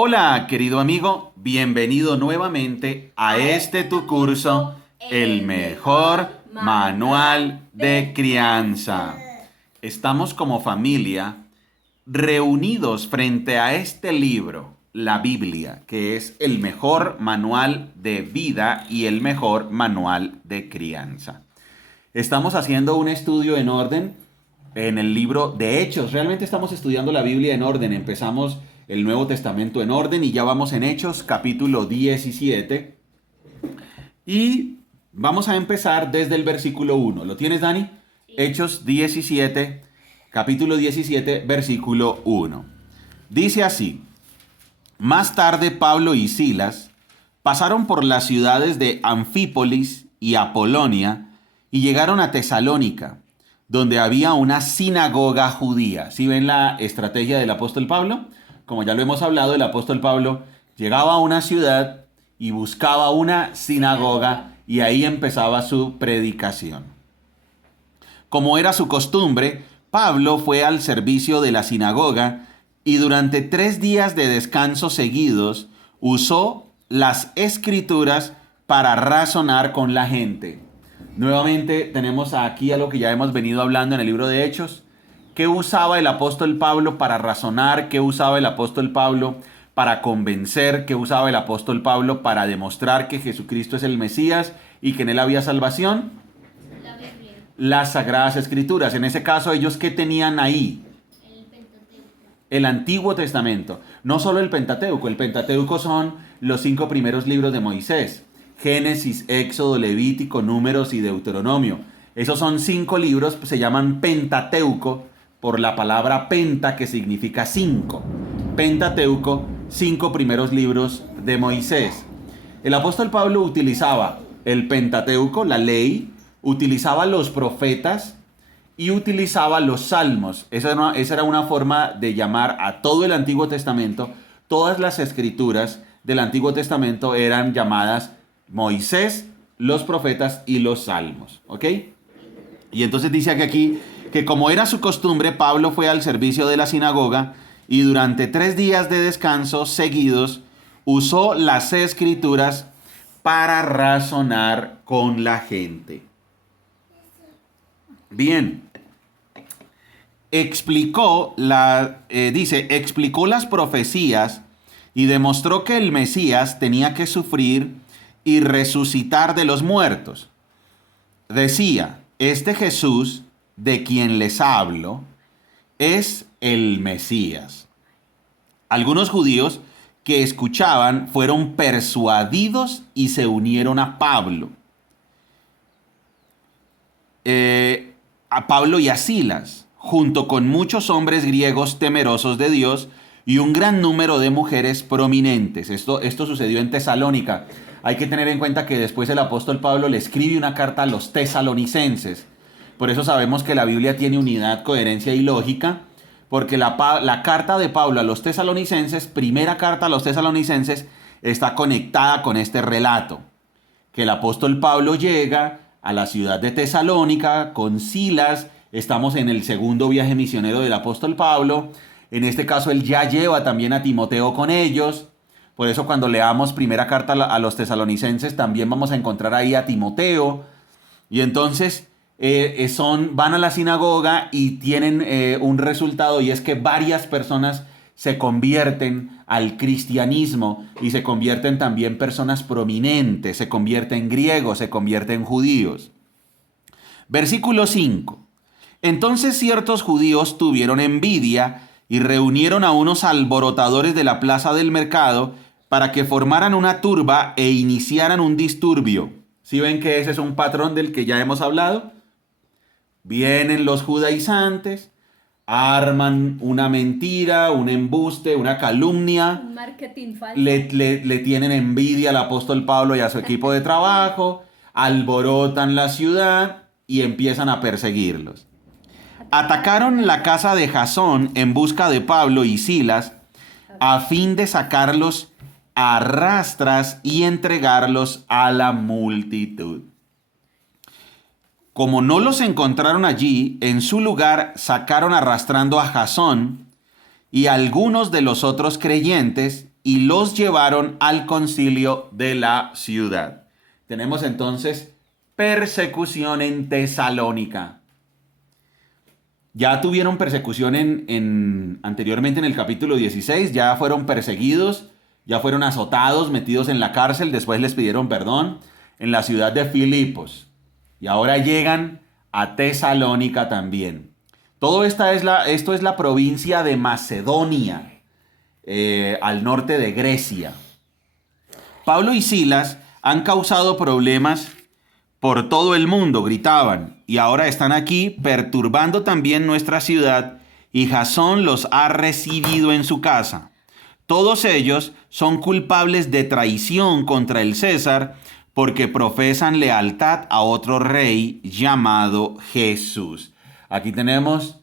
Hola, querido amigo, bienvenido nuevamente a este tu curso, el mejor manual de crianza. Estamos como familia reunidos frente a este libro, la Biblia, que es el mejor manual de vida y el mejor manual de crianza. Estamos haciendo un estudio en orden en el libro de Hechos. Realmente estamos estudiando la Biblia en orden. Empezamos el Nuevo Testamento en orden y ya vamos en Hechos capítulo 17. Y vamos a empezar desde el versículo 1. ¿Lo tienes, Dani? Sí. Hechos 17, capítulo 17, versículo 1. Dice así: Más tarde Pablo y Silas pasaron por las ciudades de Anfípolis y Apolonia y llegaron a Tesalónica, donde había una sinagoga judía. ¿Sí ven la estrategia del apóstol Pablo? Como ya lo hemos hablado, el apóstol Pablo llegaba a una ciudad y buscaba una sinagoga y ahí empezaba su predicación. Como era su costumbre, Pablo fue al servicio de la sinagoga y durante 3 días de descanso seguidos usó las escrituras para razonar con la gente. Nuevamente tenemos aquí a lo que ya hemos venido hablando en el libro de Hechos. ¿Qué usaba el apóstol Pablo para razonar? ¿Qué usaba el apóstol Pablo para convencer? ¿Qué usaba el apóstol Pablo para demostrar que Jesucristo es el Mesías y que en él había salvación? La Biblia. Las Sagradas Escrituras. En ese caso, ¿ellos qué tenían ahí? El Pentateuco. El Antiguo Testamento. No solo el Pentateuco. El Pentateuco son los 5 primeros libros de Moisés: Génesis, Éxodo, Levítico, Números y Deuteronomio. Esos son 5 libros, se llaman Pentateuco por la palabra penta, que significa 5. Pentateuco, 5 primeros libros de Moisés. El apóstol Pablo utilizaba el Pentateuco, la ley, utilizaba los profetas y utilizaba los salmos. Esa era una forma de llamar a todo el Antiguo Testamento. Todas las escrituras del Antiguo Testamento eran llamadas Moisés, los profetas y los salmos. ¿Ok? Y entonces dice aquí que como era su costumbre, Pablo fue al servicio de la sinagoga y durante 3 días de descanso seguidos usó las escrituras para razonar con la gente. Bien. Explicó las profecías y demostró que el Mesías tenía que sufrir y resucitar de los muertos. Decía: este Jesús de quien les hablo es el Mesías. Algunos judíos que escuchaban fueron persuadidos y se unieron a Pablo. A Pablo y a Silas, junto con muchos hombres griegos temerosos de Dios y un gran número de mujeres prominentes. Esto sucedió en Tesalónica. Hay que tener en cuenta que después el apóstol Pablo le escribe una carta a los tesalonicenses. Por eso sabemos que la Biblia tiene unidad, coherencia y lógica, porque la carta de Pablo a los tesalonicenses, primera carta a los tesalonicenses, está conectada con este relato. Que el apóstol Pablo llega a la ciudad de Tesalónica con Silas. Estamos en el segundo viaje misionero del apóstol Pablo. En este caso él ya lleva también a Timoteo con ellos. Por eso cuando leamos primera carta a los tesalonicenses también vamos a encontrar ahí a Timoteo. Y entonces van a la sinagoga y tienen un resultado, y es que varias personas se convierten al cristianismo y se convierten también personas prominentes, se convierten griegos, se convierten judíos. Versículo 5. Entonces ciertos judíos tuvieron envidia y reunieron a unos alborotadores de la plaza del mercado para que formaran una turba e iniciaran un disturbio. ¿Sí ven que ese es un patrón del que ya hemos hablado? Vienen los judaizantes, arman una mentira, un embuste, una calumnia. Un marketing falso. Le tienen envidia al apóstol Pablo y a su equipo de trabajo, alborotan la ciudad y empiezan a perseguirlos. Atacaron la casa de Jasón en busca de Pablo y Silas a fin de sacarlos a rastras y entregarlos a la multitud. Como no los encontraron allí, en su lugar sacaron arrastrando a Jasón y algunos de los otros creyentes y los llevaron al concilio de la ciudad. Tenemos entonces persecución en Tesalónica. Ya tuvieron persecución anteriormente en el capítulo 16, ya fueron perseguidos, ya fueron azotados, metidos en la cárcel, después les pidieron perdón en la ciudad de Filipos. Y ahora llegan a Tesalónica también. Esto es la provincia de Macedonia, al norte de Grecia. Pablo y Silas han causado problemas por todo el mundo, gritaban, y ahora están aquí perturbando también nuestra ciudad, y Jasón los ha recibido en su casa. Todos ellos son culpables de traición contra el César, porque profesan lealtad a otro rey llamado Jesús. Aquí tenemos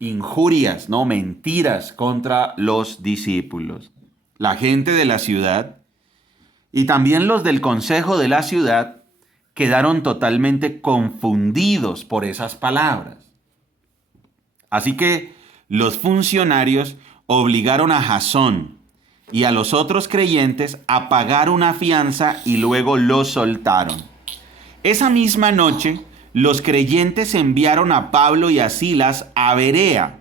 injurias, ¿no? Mentiras contra los discípulos. La gente de la ciudad y también los del consejo de la ciudad quedaron totalmente confundidos por esas palabras. Así que los funcionarios obligaron a Jasón y a los otros creyentes a pagar una fianza y luego los soltaron. Esa misma noche, los creyentes enviaron a Pablo y a Silas a Berea.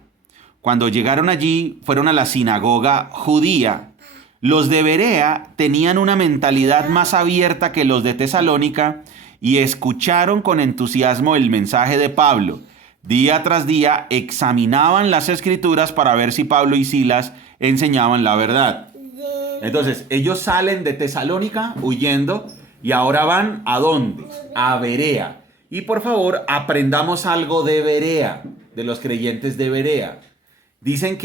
Cuando llegaron allí, fueron a la sinagoga judía. Los de Berea tenían una mentalidad más abierta que los de Tesalónica y escucharon con entusiasmo el mensaje de Pablo. Día tras día examinaban las escrituras para ver si Pablo y Silas enseñaban la verdad. Entonces, ellos salen de Tesalónica huyendo y ahora van ¿a dónde? A Berea. Y por favor, aprendamos algo de Berea, de los creyentes de Berea. Dice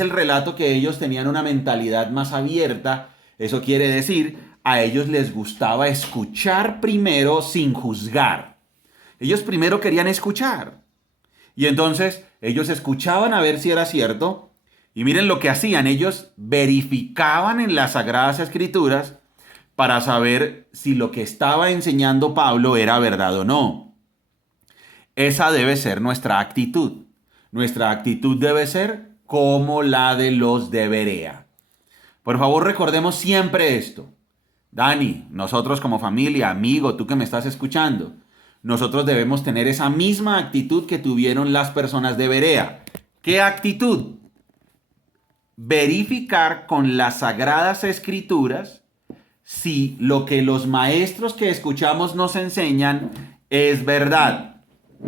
el relato que ellos tenían una mentalidad más abierta. Eso quiere decir, a ellos les gustaba escuchar primero sin juzgar. Ellos primero querían escuchar. Y entonces ellos escuchaban a ver si era cierto. Y miren lo que hacían. Ellos verificaban en las Sagradas Escrituras para saber si lo que estaba enseñando Pablo era verdad o no. Esa debe ser nuestra actitud. Nuestra actitud debe ser como la de los de Berea. Por favor, recordemos siempre esto. Dani, nosotros como familia, amigo, tú que me estás escuchando, nosotros debemos tener esa misma actitud que tuvieron las personas de Berea. ¿Qué actitud? Verificar con las Sagradas Escrituras si lo que los maestros que escuchamos nos enseñan es verdad.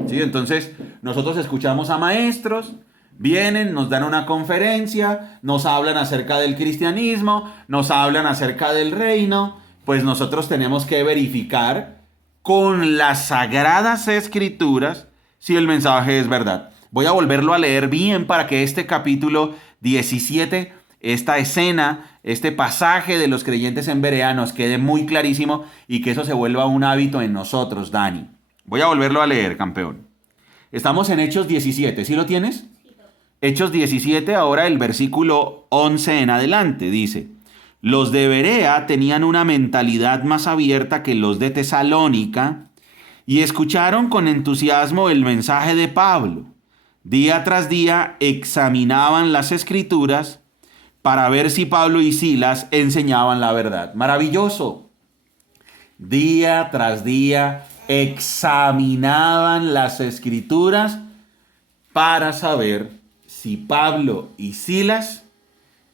¿Sí? Entonces, nosotros escuchamos a maestros, vienen, nos dan una conferencia, nos hablan acerca del cristianismo, nos hablan acerca del reino, pues nosotros tenemos que verificar con las Sagradas Escrituras si el mensaje es verdad. Voy a volverlo a leer bien para que este capítulo 17, esta escena, este pasaje de los creyentes en Berea nos quede muy clarísimo y que eso se vuelva un hábito en nosotros, Dani. Voy a volverlo a leer, campeón. Estamos en Hechos 17, ¿sí lo tienes? Hechos 17, ahora el versículo 11 en adelante, dice: los de Berea tenían una mentalidad más abierta que los de Tesalónica y escucharon con entusiasmo el mensaje de Pablo. Día tras día examinaban las escrituras para ver si Pablo y Silas enseñaban la verdad. Maravilloso. Día tras día examinaban las escrituras para saber si Pablo y Silas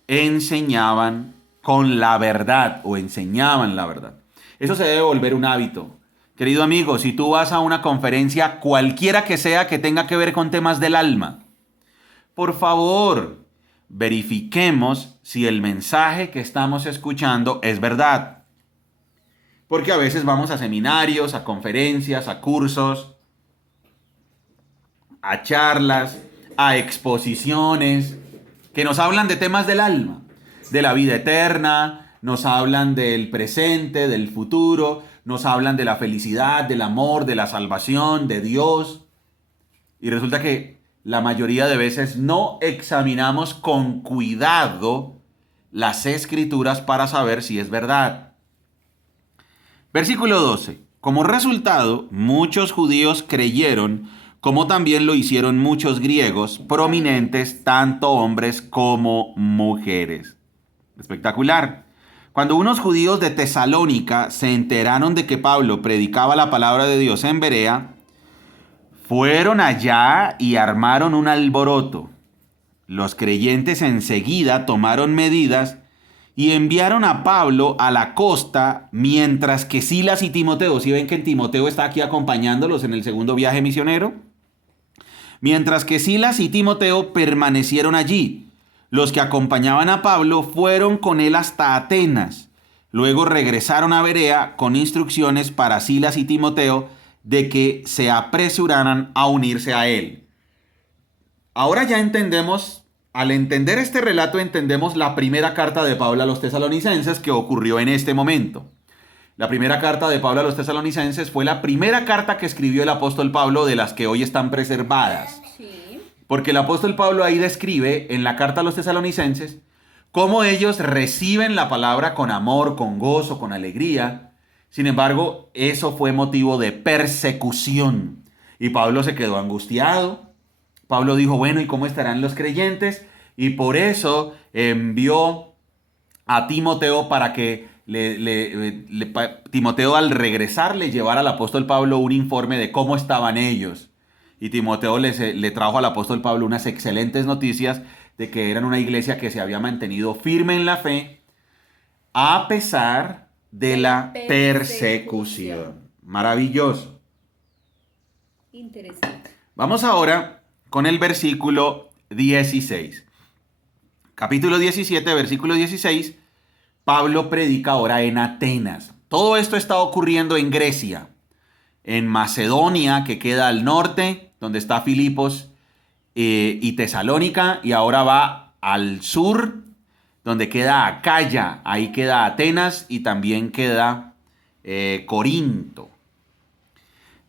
enseñaban con la verdad o enseñaban la verdad. Eso se debe volver un hábito. Querido amigo, si tú vas a una conferencia, cualquiera que sea que tenga que ver con temas del alma, por favor, verifiquemos si el mensaje que estamos escuchando es verdad. Porque a veces vamos a seminarios, a conferencias, a cursos, a charlas, a exposiciones que nos hablan de temas del alma, de la vida eterna, nos hablan del presente, del futuro, nos hablan de la felicidad, del amor, de la salvación, de Dios. Y resulta que la mayoría de veces no examinamos con cuidado las escrituras para saber si es verdad. Versículo 12. Como resultado, muchos judíos creyeron, como también lo hicieron muchos griegos prominentes, tanto hombres como mujeres. Espectacular. Cuando unos judíos de Tesalónica se enteraron de que Pablo predicaba la palabra de Dios en Berea, fueron allá y armaron un alboroto. Los creyentes enseguida tomaron medidas y enviaron a Pablo a la costa, mientras que Silas y Timoteo, ¿sí ven que Timoteo está aquí acompañándolos en el segundo viaje misionero? Mientras que Silas y Timoteo permanecieron allí. Los que acompañaban a Pablo fueron con él hasta Atenas. Luego regresaron a Berea con instrucciones para Silas y Timoteo de que se apresuraran a unirse a él. Ahora ya entendemos, al entender este relato, entendemos la primera carta de Pablo a los tesalonicenses que ocurrió en este momento. La primera carta de Pablo a los tesalonicenses fue la primera carta que escribió el apóstol Pablo, de las que hoy están preservadas. Sí. Porque el apóstol Pablo ahí describe en la carta a los tesalonicenses cómo ellos reciben la palabra con amor, con gozo, con alegría. Sin embargo, eso fue motivo de persecución. Y Pablo se quedó angustiado. Pablo dijo, bueno, ¿y cómo estarán los creyentes? Y por eso envió a Timoteo para que Timoteo, al regresar, le llevara al apóstol Pablo un informe de cómo estaban ellos. Y Timoteo le trajo al apóstol Pablo unas excelentes noticias de que eran una iglesia que se había mantenido firme en la fe a pesar de la persecución. Maravilloso. Interesante. Vamos ahora con el versículo 16. Capítulo 17, versículo 16. Pablo predica ahora en Atenas. Todo esto está ocurriendo en Grecia, en Macedonia, que queda al norte, donde está Filipos y Tesalónica, y ahora va al sur, donde queda Acaya, ahí queda Atenas y también queda Corinto.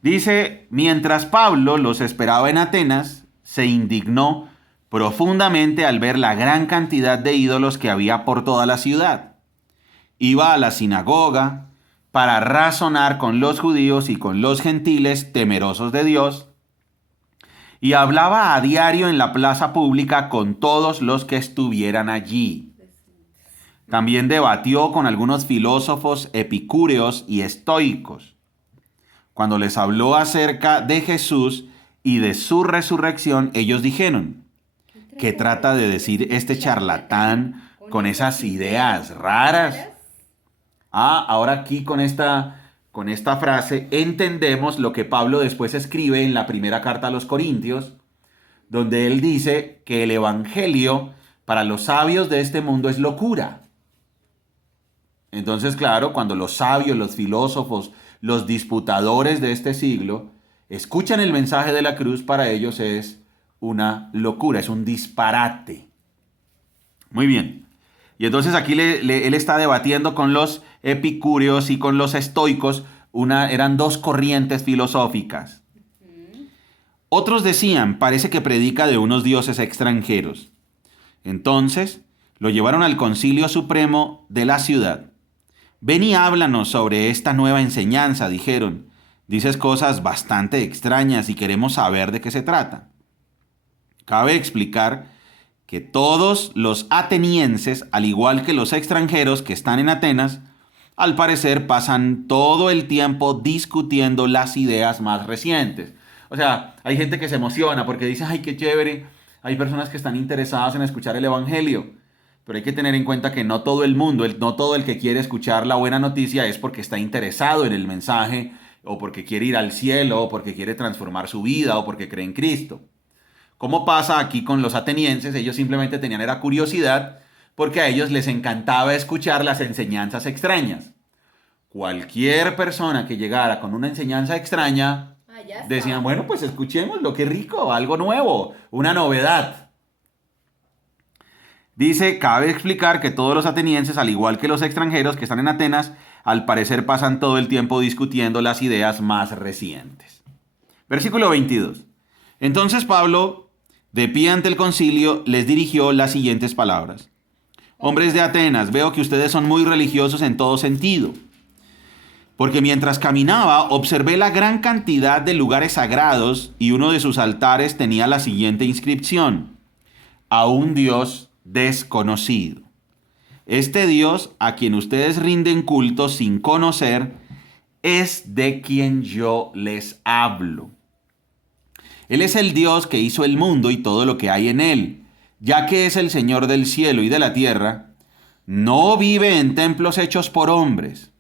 Dice, mientras Pablo los esperaba en Atenas, se indignó profundamente al ver la gran cantidad de ídolos que había por toda la ciudad. Iba a la sinagoga para razonar con los judíos y con los gentiles temerosos de Dios, y hablaba a diario en la plaza pública con todos los que estuvieran allí. También debatió con algunos filósofos epicúreos y estoicos. Cuando les habló acerca de Jesús y de su resurrección, ellos dijeron, ¿qué trata de decir este charlatán con esas ideas raras? Ahora aquí con esta frase entendemos lo que Pablo después escribe en la primera carta a los Corintios, donde él dice que el evangelio para los sabios de este mundo es locura. Entonces, claro, cuando los sabios, los filósofos, los disputadores de este siglo escuchan el mensaje de la cruz, para ellos es una locura, es un disparate. Muy bien. Y entonces aquí él está debatiendo con los epicúreos y con los estoicos. Eran dos corrientes filosóficas. Otros decían, parece que predica de unos dioses extranjeros. Entonces lo llevaron al concilio supremo de la ciudad. Ven y háblanos sobre esta nueva enseñanza, dijeron. Dices cosas bastante extrañas y queremos saber de qué se trata. Cabe explicar que todos los atenienses, al igual que los extranjeros que están en Atenas, al parecer pasan todo el tiempo discutiendo las ideas más recientes. O sea, hay gente que se emociona porque dice, ay, qué chévere. Hay personas que están interesadas en escuchar el evangelio. Pero hay que tener en cuenta que no todo el mundo, no todo el que quiere escuchar la buena noticia es porque está interesado en el mensaje, o porque quiere ir al cielo, o porque quiere transformar su vida, o porque cree en Cristo. ¿Cómo pasa aquí con los atenienses? Ellos simplemente tenían era curiosidad, porque a ellos les encantaba escuchar las enseñanzas extrañas. Cualquier persona que llegara con una enseñanza extraña, decían, bueno, pues escuchémoslo, qué rico, algo nuevo, una novedad. Dice, cabe explicar que todos los atenienses, al igual que los extranjeros que están en Atenas, al parecer pasan todo el tiempo discutiendo las ideas más recientes. Versículo 22. Entonces Pablo, de pie ante el concilio, les dirigió las siguientes palabras. Hombres de Atenas, veo que ustedes son muy religiosos en todo sentido. Porque mientras caminaba, observé la gran cantidad de lugares sagrados y uno de sus altares tenía la siguiente inscripción. A un Dios desconocido. este Dios a quien ustedes rinden culto sin conocer, es de quien yo les hablo. Él es el Dios que hizo el mundo y todo lo que hay en él. Ya que es el Señor del cielo y de la tierra, no vive en templos hechos por hombres.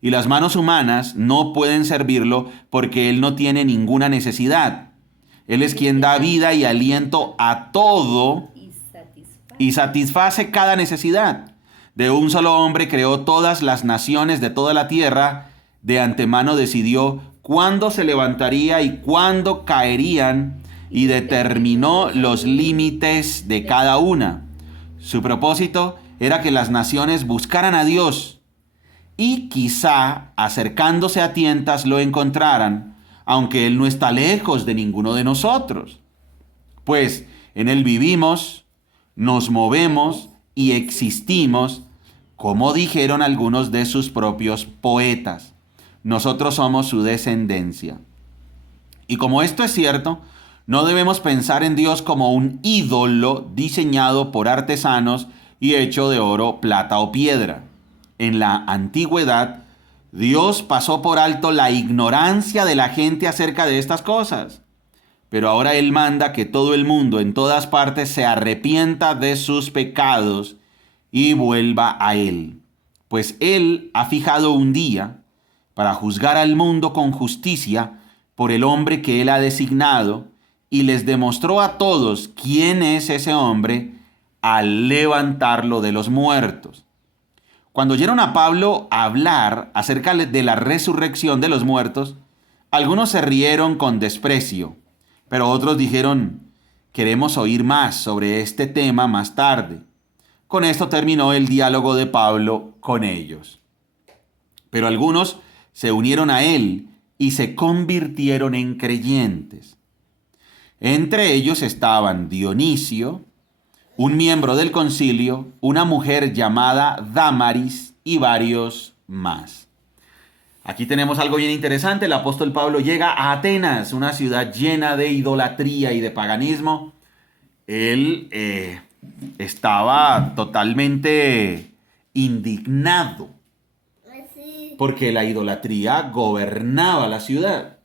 Y las manos humanas no pueden servirlo porque Él no tiene ninguna necesidad. Él es quien da vida y aliento a todo y satisface cada necesidad. De un solo hombre creó todas las naciones de toda la tierra. De antemano decidió cuándo se levantaría y cuándo caerían y determinó los límites de cada una. Su propósito era que las naciones buscaran a Dios y quizá acercándose a tientas lo encontraran, aunque Él no está lejos de ninguno de nosotros. Pues en Él vivimos, nos movemos y existimos, como dijeron algunos de sus propios poetas. Nosotros somos su descendencia. Y como esto es cierto, no debemos pensar en Dios como un ídolo diseñado por artesanos y hecho de oro, plata o piedra. En la antigüedad, Dios pasó por alto la ignorancia de la gente acerca de estas cosas. Pero ahora Él manda que todo el mundo en todas partes se arrepienta de sus pecados y vuelva a Él. Pues Él ha fijado un día para juzgar al mundo con justicia por el hombre que Él ha designado, y les demostró a todos quién es ese hombre al levantarlo de los muertos. Cuando oyeron a Pablo hablar acerca de la resurrección de los muertos, algunos se rieron con desprecio, pero otros dijeron, queremos oír más sobre este tema más tarde. Con esto terminó el diálogo de Pablo con ellos. Pero algunos se unieron a él y se convirtieron en creyentes. Entre ellos estaban Dionisio, un miembro del concilio, una mujer llamada Dámaris y varios más. Aquí tenemos algo bien interesante. El apóstol Pablo llega a Atenas, una ciudad llena de idolatría y de paganismo. Él estaba totalmente indignado porque la idolatría gobernaba la ciudad.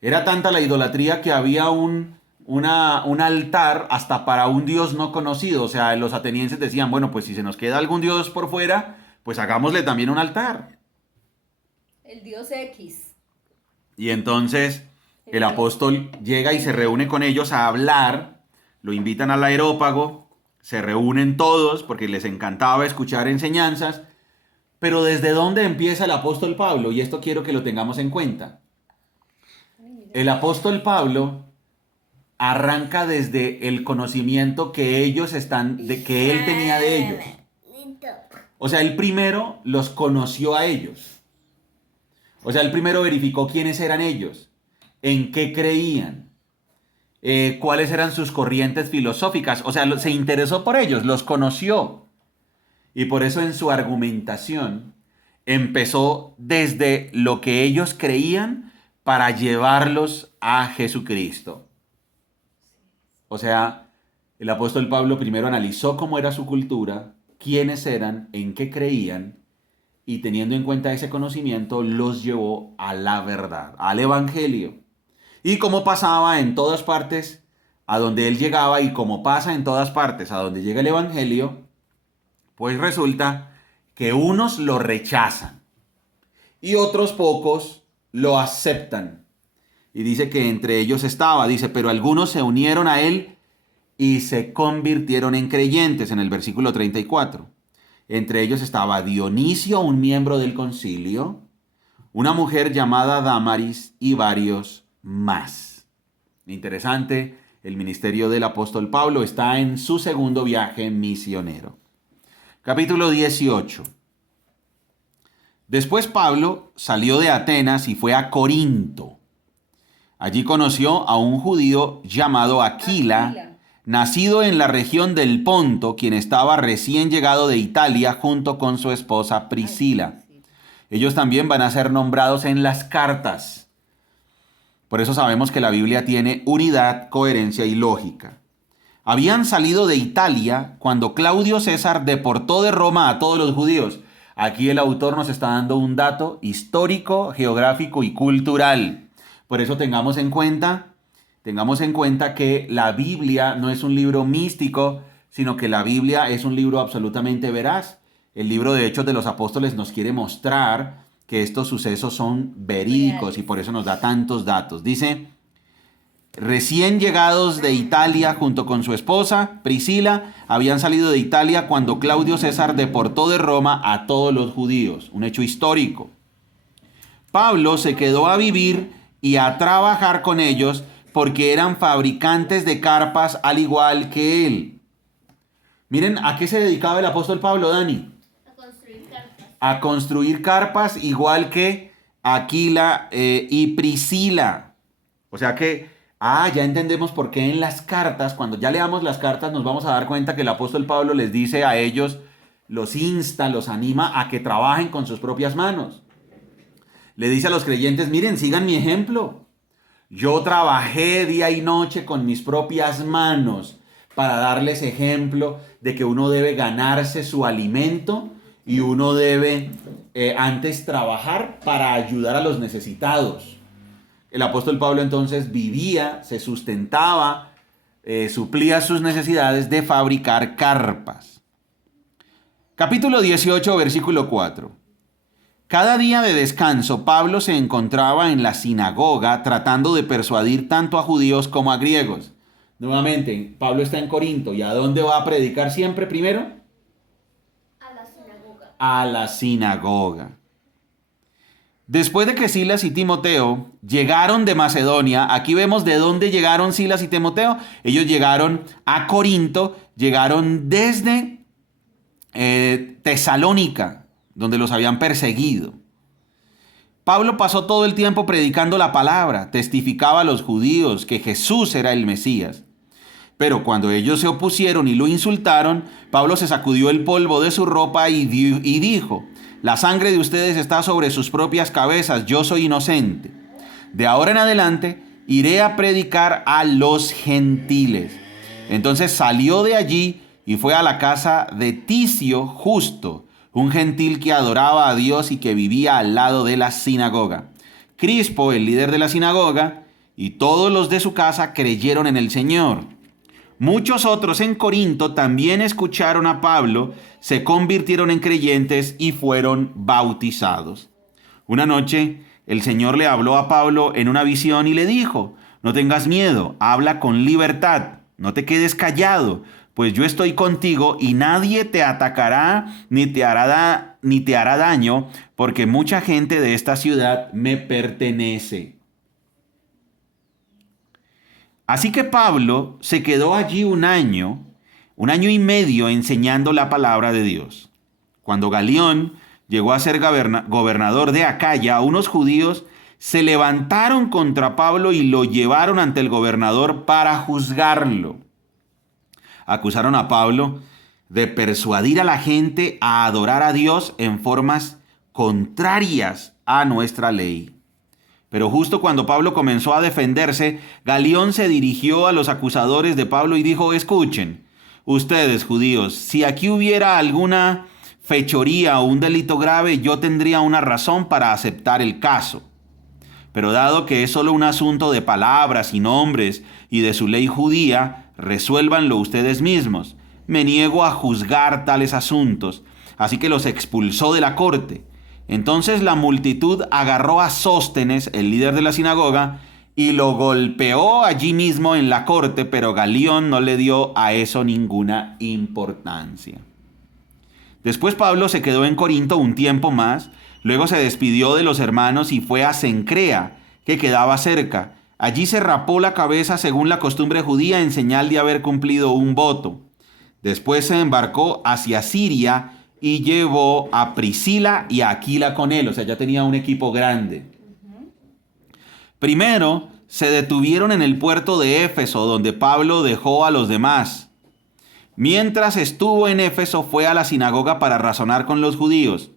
Era tanta la idolatría que había un altar hasta para un dios no conocido. O sea, los atenienses decían, bueno, pues si se nos queda algún dios por fuera, pues hagámosle también un altar. El dios X. Y entonces el apóstol llega y se reúne con ellos a hablar, lo invitan al Areópago, se reúnen todos porque les encantaba escuchar enseñanzas. Pero ¿desde dónde empieza el apóstol Pablo? Y esto quiero que lo tengamos en cuenta. El apóstol Pablo arranca desde el conocimiento que que él tenía de ellos. O sea, él primero los conoció a ellos. O sea, él primero verificó quiénes eran ellos, en qué creían, cuáles eran sus corrientes filosóficas. O sea, se interesó por ellos, los conoció. Y por eso en su argumentación empezó desde lo que ellos creían para llevarlos a Jesucristo. O sea, el apóstol Pablo primero analizó cómo era su cultura, quiénes eran, en qué creían, y teniendo en cuenta ese conocimiento, los llevó a la verdad, al evangelio. Y como pasaba en todas partes a donde él llegaba, y como pasa en todas partes a donde llega el evangelio, pues resulta que unos lo rechazan y otros pocos lo aceptan. Y dice que entre ellos dice, pero algunos se unieron a él y se convirtieron en creyentes, en el versículo 34. Entre ellos estaba Dionisio, un miembro del concilio, una mujer llamada Dámaris y varios más. Interesante, el ministerio del apóstol Pablo está en su segundo viaje misionero. Capítulo 18. Después Pablo salió de Atenas y fue a Corinto. Allí conoció a un judío llamado Aquila, nacido en la región del Ponto, quien estaba recién llegado de Italia junto con su esposa Priscila. Ellos también van a ser nombrados en las cartas. Por eso sabemos que la Biblia tiene unidad, coherencia y lógica. habían salido de Italia cuando Claudio César deportó de Roma a todos los judíos. Aquí el autor nos está dando un dato histórico, geográfico y cultural. Por eso tengamos en cuenta que la Biblia no es un libro místico, sino que la Biblia es un libro absolutamente veraz. El libro de Hechos de los Apóstoles nos quiere mostrar que estos sucesos son verídicos y por eso nos da tantos datos. Dice, recién llegados de Italia junto con su esposa, Priscila, habían salido de Italia cuando Claudio César deportó de Roma a todos los judíos, un hecho histórico. Pablo se quedó a vivir y a trabajar con ellos porque eran fabricantes de carpas al igual que él. Miren, ¿a qué se dedicaba el apóstol Pablo, Dani? A construir carpas igual que Aquila y Priscila. O sea que, ya entendemos por qué en las cartas, cuando ya leamos las cartas, nos vamos a dar cuenta que el apóstol Pablo les dice a ellos, los insta, los anima a que trabajen con sus propias manos. Le dice a los creyentes, miren, sigan mi ejemplo. Yo trabajé día y noche con mis propias manos para darles ejemplo de que uno debe ganarse su alimento y uno debe antes trabajar para ayudar a los necesitados. El apóstol Pablo entonces vivía, se sustentaba, suplía sus necesidades de fabricar carpas. Capítulo 18, versículo 4. Cada día de descanso, Pablo se encontraba en la sinagoga tratando de persuadir tanto a judíos como a griegos. Nuevamente, Pablo está en Corinto. ¿Y a dónde va a predicar siempre primero? A la sinagoga. A la sinagoga. Después de que Silas y Timoteo llegaron de Macedonia, aquí vemos de dónde llegaron Silas y Timoteo. Ellos llegaron a Corinto, llegaron desde Tesalónica, donde los habían perseguido. Pablo pasó todo el tiempo predicando la palabra, testificaba a los judíos que Jesús era el Mesías. Pero cuando ellos se opusieron y lo insultaron, Pablo se sacudió el polvo de su ropa y dijo, la sangre de ustedes está sobre sus propias cabezas, yo soy inocente. De ahora en adelante iré a predicar a los gentiles. Entonces salió de allí y fue a la casa de Ticio Justo, un gentil que adoraba a Dios y que vivía al lado de la sinagoga. Crispo, el líder de la sinagoga, y todos los de su casa creyeron en el Señor. Muchos otros en Corinto también escucharon a Pablo, se convirtieron en creyentes y fueron bautizados. Una noche, el Señor le habló a Pablo en una visión y le dijo, no tengas miedo, habla con libertad, no te quedes callado, pues yo estoy contigo y nadie te atacará ni te hará daño, porque mucha gente de esta ciudad me pertenece. Así que Pablo se quedó allí un año y medio enseñando la palabra de Dios. Cuando Galión llegó a ser gobernador de Acaya, unos judíos se levantaron contra Pablo y lo llevaron ante el gobernador para juzgarlo. Acusaron a Pablo de persuadir a la gente a adorar a Dios en formas contrarias a nuestra ley. Pero justo cuando Pablo comenzó a defenderse, Galión se dirigió a los acusadores de Pablo y dijo, escuchen, ustedes judíos, si aquí hubiera alguna fechoría o un delito grave, yo tendría una razón para aceptar el caso. Pero dado que es solo un asunto de palabras y nombres y de su ley judía, resuélvanlo ustedes mismos. Me niego a juzgar tales asuntos. Así que los expulsó de la corte. Entonces la multitud agarró a Sóstenes, el líder de la sinagoga, y lo golpeó allí mismo en la corte, pero Galión no le dio a eso ninguna importancia. Después Pablo se quedó en Corinto un tiempo más, luego se despidió de los hermanos y fue a Cencrea, que quedaba cerca. Allí se rapó la cabeza según la costumbre judía en señal de haber cumplido un voto. Después se embarcó hacia Siria y llevó a Priscila y a Aquila con él, o sea, ya tenía un equipo grande. Primero se detuvieron en el puerto de Éfeso, donde Pablo dejó a los demás. Mientras estuvo en Éfeso, fue a la sinagoga para razonar con los judíos.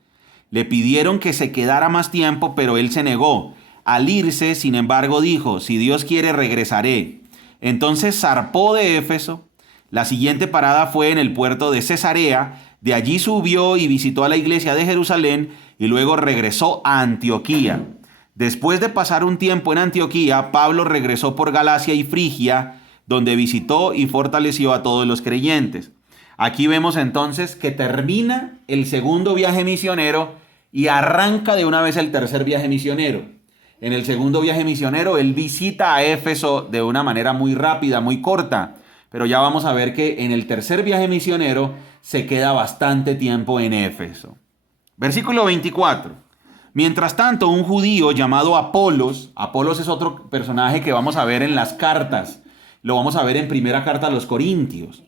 Le pidieron que se quedara más tiempo, pero él se negó. Al irse, sin embargo, dijo, si Dios quiere, regresaré. Entonces zarpó de Éfeso. La siguiente parada fue en el puerto de Cesarea. De allí subió y visitó a la iglesia de Jerusalén y luego regresó a Antioquía. Después de pasar un tiempo en Antioquía, Pablo regresó por Galacia y Frigia, donde visitó y fortaleció a todos los creyentes. Aquí vemos entonces que termina el segundo viaje misionero y arranca de una vez el tercer viaje misionero. En el segundo viaje misionero, él visita a Éfeso de una manera muy rápida, muy corta. Pero ya vamos a ver que en el tercer viaje misionero se queda bastante tiempo en Éfeso. Versículo 24. Mientras tanto, un judío llamado Apolos es otro personaje que vamos a ver en las cartas. Lo vamos a ver en primera carta a los Corintios.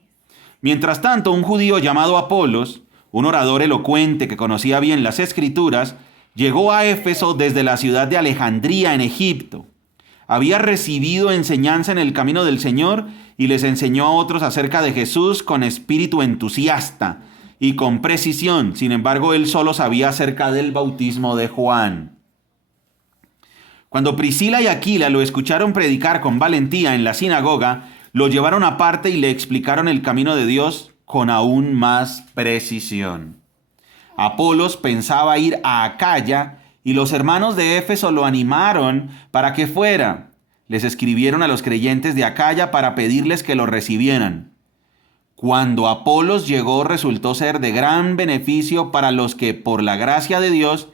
Mientras tanto, un judío llamado Apolos, un orador elocuente que conocía bien las Escrituras, llegó a Éfeso desde la ciudad de Alejandría en Egipto. Había recibido enseñanza en el camino del Señor y les enseñó a otros acerca de Jesús con espíritu entusiasta y con precisión. Sin embargo, él solo sabía acerca del bautismo de Juan. Cuando Priscila y Aquila lo escucharon predicar con valentía en la sinagoga, lo llevaron aparte y le explicaron el camino de Dios con aún más precisión. Apolos pensaba ir a Acaya y los hermanos de Éfeso lo animaron para que fuera. Les escribieron a los creyentes de Acaya para pedirles que lo recibieran. Cuando Apolos llegó, resultó ser de gran beneficio para los que, por la gracia de Dios,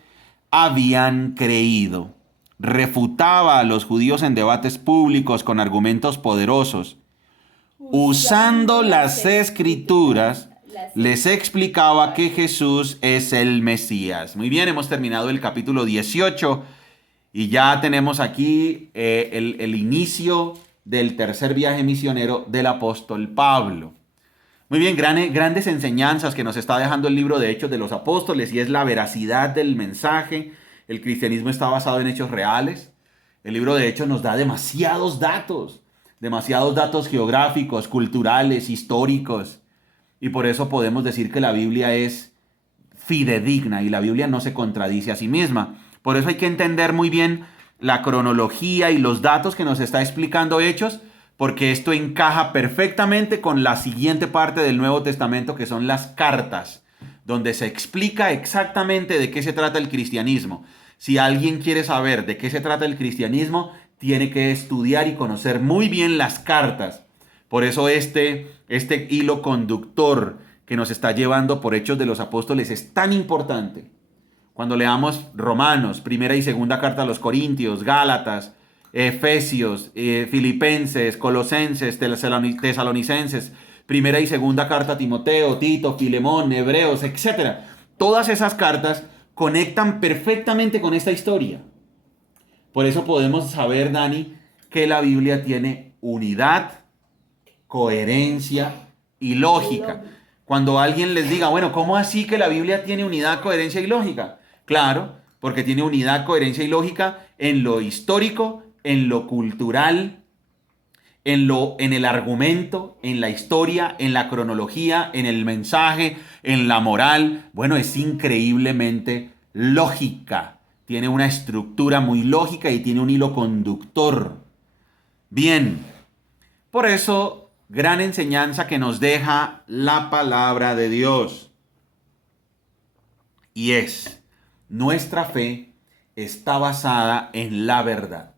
habían creído. Refutaba a los judíos en debates públicos con argumentos poderosos. Usando las Escrituras, les explicaba que Jesús es el Mesías. Muy bien, hemos terminado el capítulo 18 y ya tenemos aquí el inicio del tercer viaje misionero del apóstol Pablo. Muy bien, grandes enseñanzas que nos está dejando el libro de Hechos de los Apóstoles, y es la veracidad del mensaje. El cristianismo está basado en hechos reales. El libro de Hechos nos da demasiados datos geográficos, culturales, históricos. Y por eso podemos decir que la Biblia es fidedigna y la Biblia no se contradice a sí misma. Por eso hay que entender muy bien la cronología y los datos que nos está explicando Hechos, porque esto encaja perfectamente con la siguiente parte del Nuevo Testamento, que son las cartas, donde se explica exactamente de qué se trata el cristianismo. Si alguien quiere saber de qué se trata el cristianismo, tiene que estudiar y conocer muy bien las cartas. Por eso este hilo conductor que nos está llevando por Hechos de los Apóstoles es tan importante. Cuando leamos Romanos, primera y segunda carta a los Corintios, Gálatas, Efesios, Filipenses, Colosenses, Tesalonicenses, primera y segunda carta a Timoteo, Tito, Filemón, Hebreos, etc. Todas esas cartas conectan perfectamente con esta historia. Por eso podemos saber, Dani, que la Biblia tiene unidad, coherencia y lógica. Cuando alguien les diga, bueno, ¿cómo así que la Biblia tiene unidad, coherencia y lógica? Claro, porque tiene unidad, coherencia y lógica en lo histórico, en lo cultural, en el argumento, en la historia, en la cronología, en el mensaje, en la moral. Bueno, es increíblemente lógica. Tiene una estructura muy lógica y tiene un hilo conductor. Bien, por eso, gran enseñanza que nos deja la palabra de Dios. Y es, nuestra fe está basada en la verdad.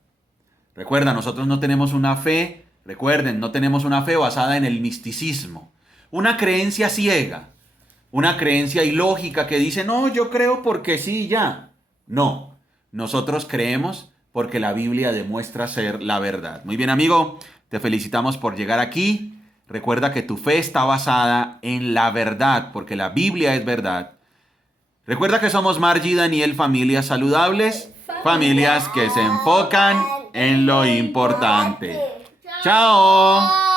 Recuerda, nosotros no tenemos una fe, no tenemos una fe basada en el misticismo. Una creencia ciega, una creencia ilógica que dice, no, yo creo porque sí, ya. No, nosotros creemos porque la Biblia demuestra ser la verdad. Muy bien, amigo, te felicitamos por llegar aquí. Recuerda que tu fe está basada en la verdad, porque la Biblia es verdad. Recuerda que somos Margie y Daniel, familias saludables, familias que se enfocan en lo importante. ¡Chao!